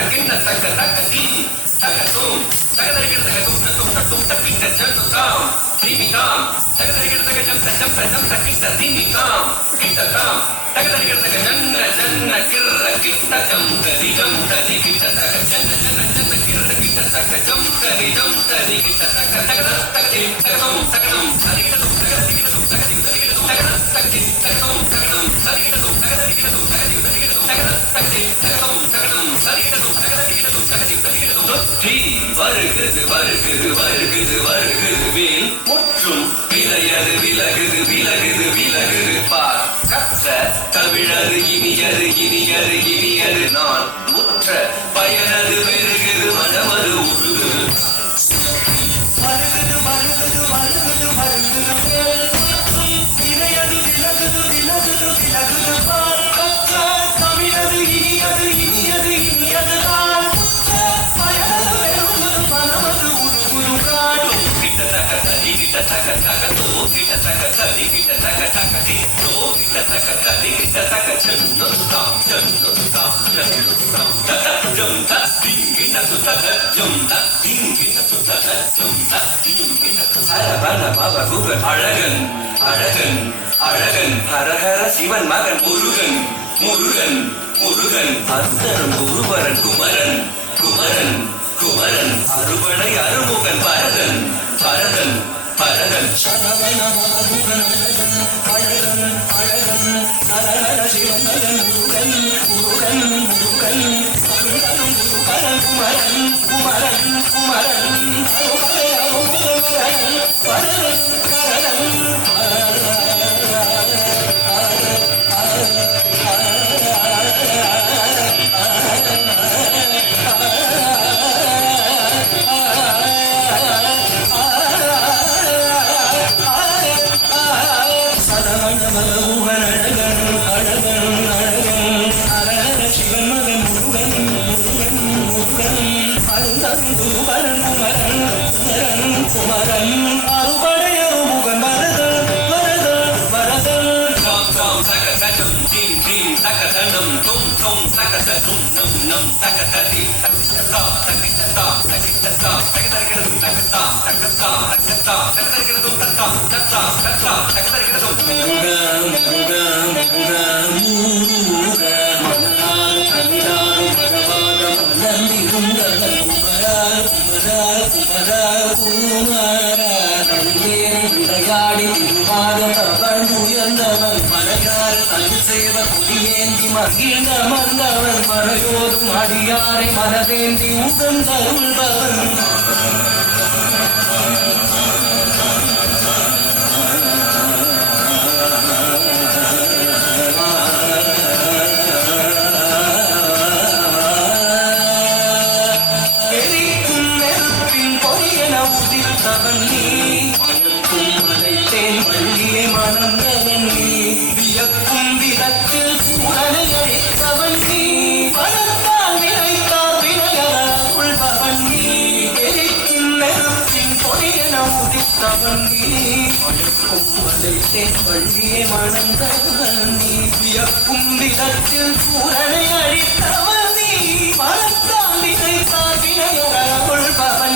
தக்கிட்ட தக்க தக்க தீ தக்கத்தும் தகதரிக்கிற தகத்தும் தத்தும் தத்தும் தக்கிட்ட ஜந்துதாம் தீமிதாம் தகதரிக்கிற தக ஜம் தஜம் தஜம் தக்கிட்ட தீமிதாம் கிட்டதாம் தகதரிக்கிற தக ஜன்ன ஜன்ன கிர்ர கிட்ட ஜம் தரி ஜம் தரி கிட்ட தக ஜன்ன ஜன்ன ஜன்ன கிர்ர கிட்ட தக ஜம் தரி ஜம் தரி கிட்ட தக தகத தகதி தகதம் தகதம் தரிகிடதும் தகதரிகிடதும் தகதி தரிகிடதும் தகத தகதி தகதம் தகதம் தரிகிடதும் தகதரிகிடதும் தகதி தரிகிடதும் தகத தகதி தகதம் தகதம் தரிகிடதும் தகதரிகிடதும் தகதி தரிகிடதும் தொற்றி வருகுது வருகுது வருகுது வருகுது வேல் முற்றும் விலையது விலகுது விலகுது விலகுது பார் கற்ற தமிழது இனியது இனியது இனியது நான் முற்ற பயனது பெருகுது மனமது உருகுது வருகுது வருகுது வருகுது வருகுது வேல் முற்றும் விலையது விலகுது விலகுது விலகுது பார் கற்ற தமிழது இனியது இனியது இனியது நான் முற்ற பயனது பெருகுது மனமது உருகுது காடு கிட்ட தக தரி கிட்ட தக தக தோ கிட்ட தக தரி கிட்ட தக தக தி தோ கிட்ட தக தரி கிட்ட தக ஜன்னுதாம் ஜன்னுதாம் ஜன்னுதாம் தத ஜம் தஸ்தி கிட்ட தக ஜம் தஸ்தி கிட்ட தக ஜம் தஸ்தி கிட்ட ஹரவன பவ குகன் அழகன் அழகன் அழகன் ஹரஹர சிவன் மகன் முருகன் முருகன் முருகன் அருந்தரும் குருவரன் குமரன் குமரன் குமரன் அறுபடை அருமுகன் பரதன் பரதன் பரதன் சரவண பவகுகன் அழகன் அழகன் அழகன் ஹரஹர சிவன் மகன் முருகன் முருகன் முருகன் அருந்தரும் குருவரன் குமரன் குமரன் குமரன் அறுபடை அருமுகன் பரதன் பரதன் விளையாடி திருவாத தவழ்ந்து உயர்ந்தவன் மலையாறு தகு சேவ கொடியேந்தி மகிழ்ந்த மன்னவன் மறையோதும் அடியாரை மனதேந்தி உடன் தருள்பவன் மனந்தவன் நீ வியக்கும் விதத்தில் சூழலை அழித்தவன் நீ மனத்தால் நினைத்தால் வினையருள்பவன் நீ எரிக்கும் நெருப்பின் பொடியென உதித்தவன் நீ மயக்கும் மலைத்தேன் வள்ளியே மனந்தவன் நீ வியக்கும் விதத்தில் சூழலை அழித்தவன் நீ மனத்தால் நினைத்தால் வினையருள்பவன்